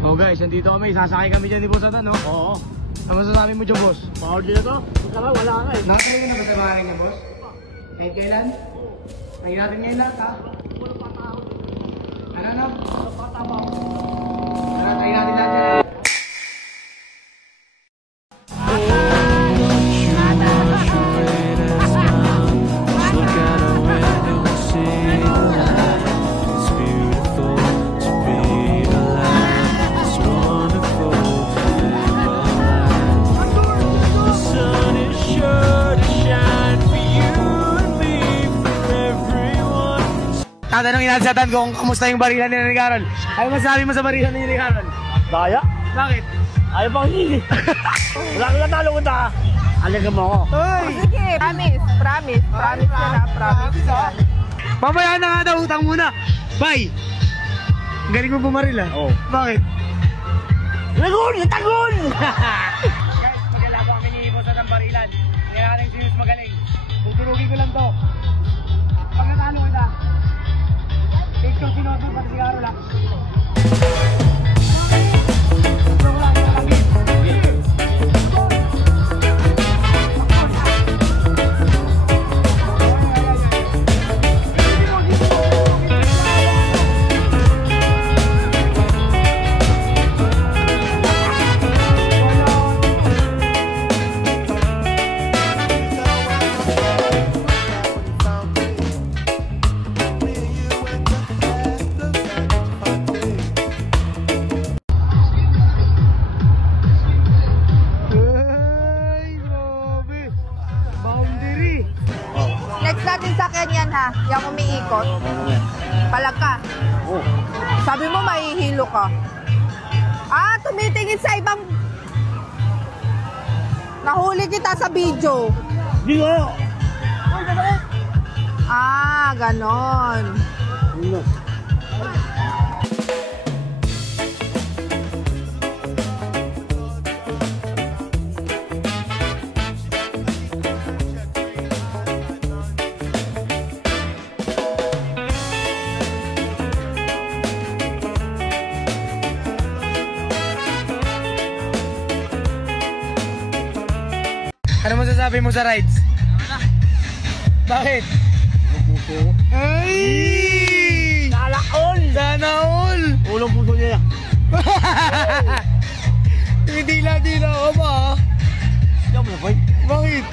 Oh guys, nandito kami. Sasakay kami dyan ni Boss Atan, no? Oo. Ano masasabi mo dyan, Boss? Power din na to. Wala ka eh. Nakatulog na ba sa bahay niya, Boss? Kahit kailan? Lagyan natin ngayon lahat, ha? Ano? Lagyan natin lahat yan. Tatanungin natin sa Atan kung kamusta yung barilan ni Carol. Ano masasabi mo sa barilan ni Carol? Daya? Bakit? Ayaw pang hindi. Wala ka natalo ko ta. Alaga mo ako. Hoy! Sige, promise ka na, promise ka. Pabayaan na nga daw, utang muna. Bye! Ang galing mo bumaril, ha? Oo. Bakit? Lagun! Tagun! Guys, magala po kami ni Boss Atan barilan. Hindi natin sinus magaling. Tutulugin ko lang to. Pag natalo kita, take yung sinuso pati si Carol, ha? Next natin sa Kenyan ha, yung umiikot. Palag ka. Oh. Sabi mo mahihilo ka. Ah, tumitingin sa ibang... Nahuli kita sa video. Di ko! Ah, ganon. Ano masasabi mo sa rides? Bakit? Ay! Nalakol! Sana all! Ulong puso niya. Dila ako ba? Hindi ako na, boy. Bakit?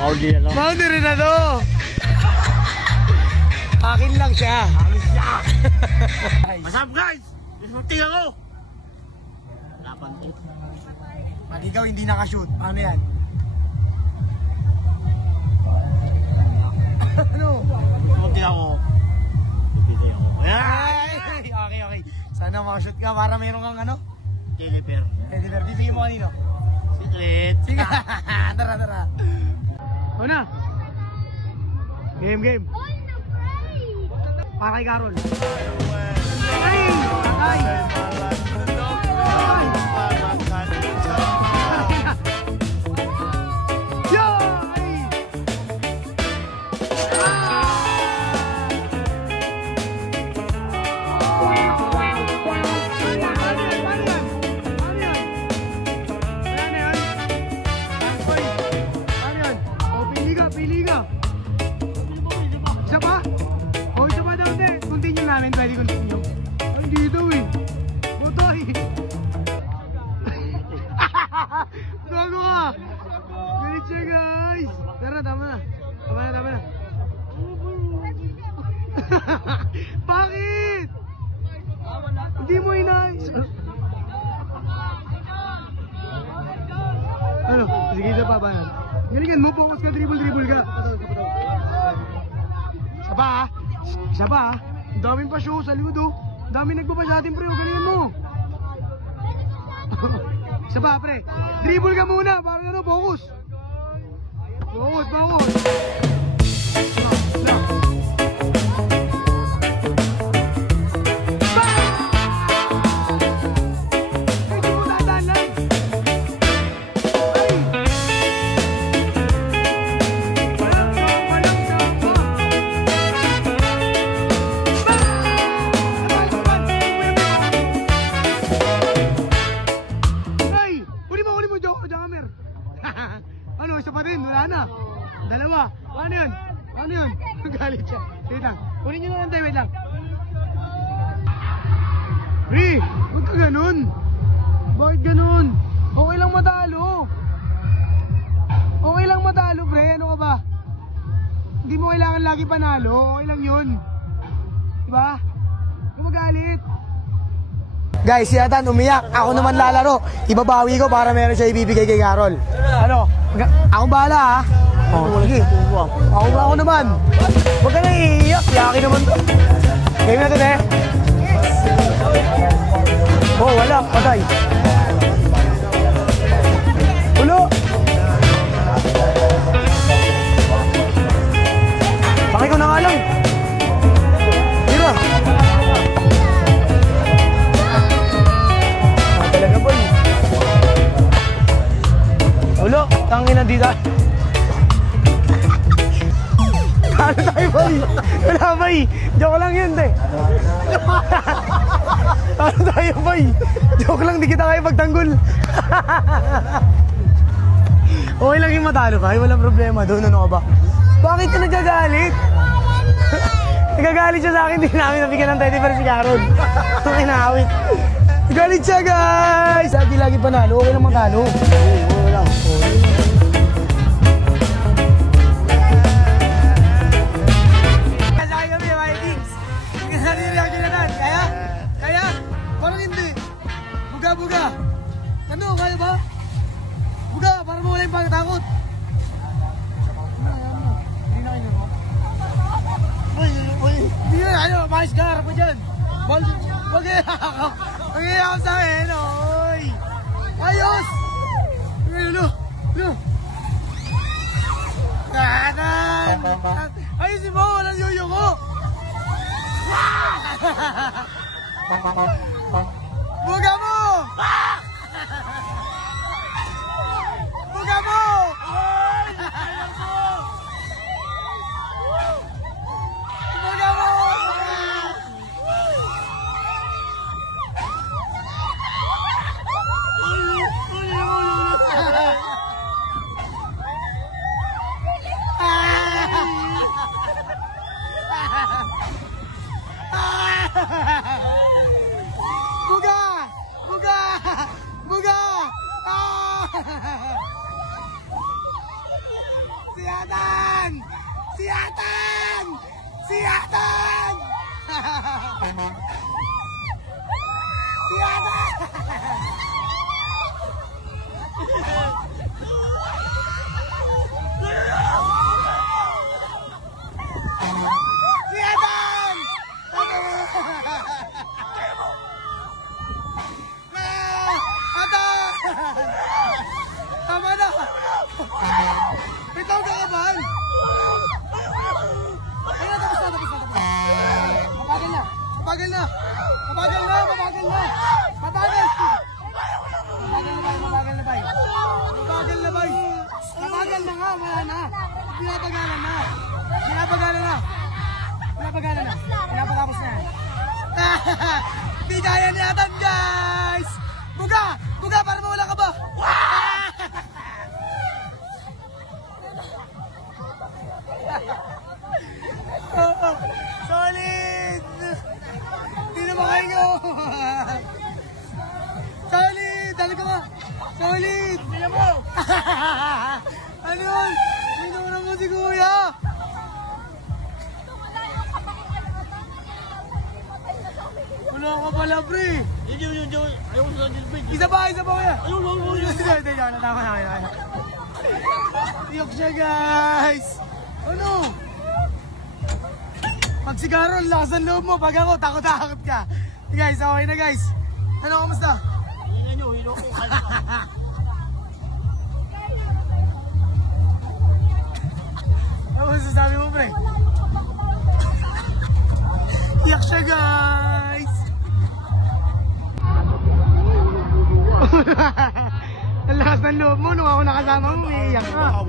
Power din na to. Boundary na to! Akin lang siya. What's up, guys? Dismunting ako! Lapan to. Pag ikaw hindi nakashoot, paano yan? Ano? Dismunting ako. Pipili ako. Ay! Okay. Sana makashoot ka para mayroon kang ano? Kiliper. Pwede pero bibigyan mo kanino? Secret. Sige! Tara! Una! Game! Para kay Carol. Ay! Pwede continue. Ay, dito eh. Butay. Gago ka. Galit siya guys. Tara, tama na. Bakit? Hindi mo inayos. Ano? Sige, isa pa ba yan? Galingan mo, focus ka, dribble ka. Isa pa ha. Ang daming pa show sa likod oh. Ang daming nagbaba sa atin pre, galingan mo. Isa pa pre. Dribble ka muna, para ano, focus. Paano yun? Paano yun? Galit siya. Wait lang. Kunin nyo naman tayo, wait lang. Pre, huwag ka ganun. Bakit ganun? Okay lang matalo. Okay lang matalo, pre. Ano ka ba? Hindi mo kailangan lagi panalo. Okay lang yun. Diba? Huwag magalit. Guys, si Atan umiyak. Ako naman lalaro. Ibabawi ko para meron siya ibibigay kay Carol. Ano? Ako bahala ha. Oh, sige. Ako naman. Huwag ka na iiyak. Yakin naman to. Game natin eh. Oh, wala. Patay. Ulo. Bakit ko na nga lang. Tira. Talaga boy. Ulo. Tangin na dito. Ano tayo boy? Wala boy. Joke lang yun de. Ano tayo boy? Joke lang, di kita kayo pagtanggol. Okay lang yung matalo ka, walang problema doon. Ano ka ba? Bakit ka nagagalit? Nagagalit siya sa akin, di namin nabigyan ng teddy bear si Carol. Ang kinawit. Nagalit siya guys! Lagi panalo, okay lang matalo. Okay lang. Kasakay kami, Vikings. Hindi ka narinig natin. Kaya? Kaya? Parang hindi. Buga-buga. Ano, kaya ba? Buga, para mawala yung pagkatakot. Hindi na kayo mo. Uy. Hindi na, ano, mais ka, harap mo dyan. Huwag ako sa akin, oy. Ayos! Ano? Kanan! Ayusin mo, walang yoyo ko! Buga mo! Buga mo! Buga mo! Buga! Siatan! Siatan! Siatan! Siatan! Tama na! Ikaw ka kabahan! Ayun, tapos na. Mabagal na! Mabagal na ba? Mabagal na nga, wala na! Pinapagalan na! Pinapatapos na yan! Di kaya ni Atan, guys! Buga! Para mawala ka ba? Solid! Hindi na makahingo! Solid! Dali ka ba? Solid! Hindi mo! Ano yun? Hindi mo naman si Kuya! Wala ka pala, pre! Isa pa kuya! Tama. Tiyok siya, guys! Ano? Pag si Carol, lakas ng loob mo. Pag ako, takot ka. Guys, okay na guys. Ano, kamusta? Hilo ko. Ano masasabi mo, pre? Iyak siya, guys! Ang lakas ng loob mo, nung ako nakasama mo, iiyak ka.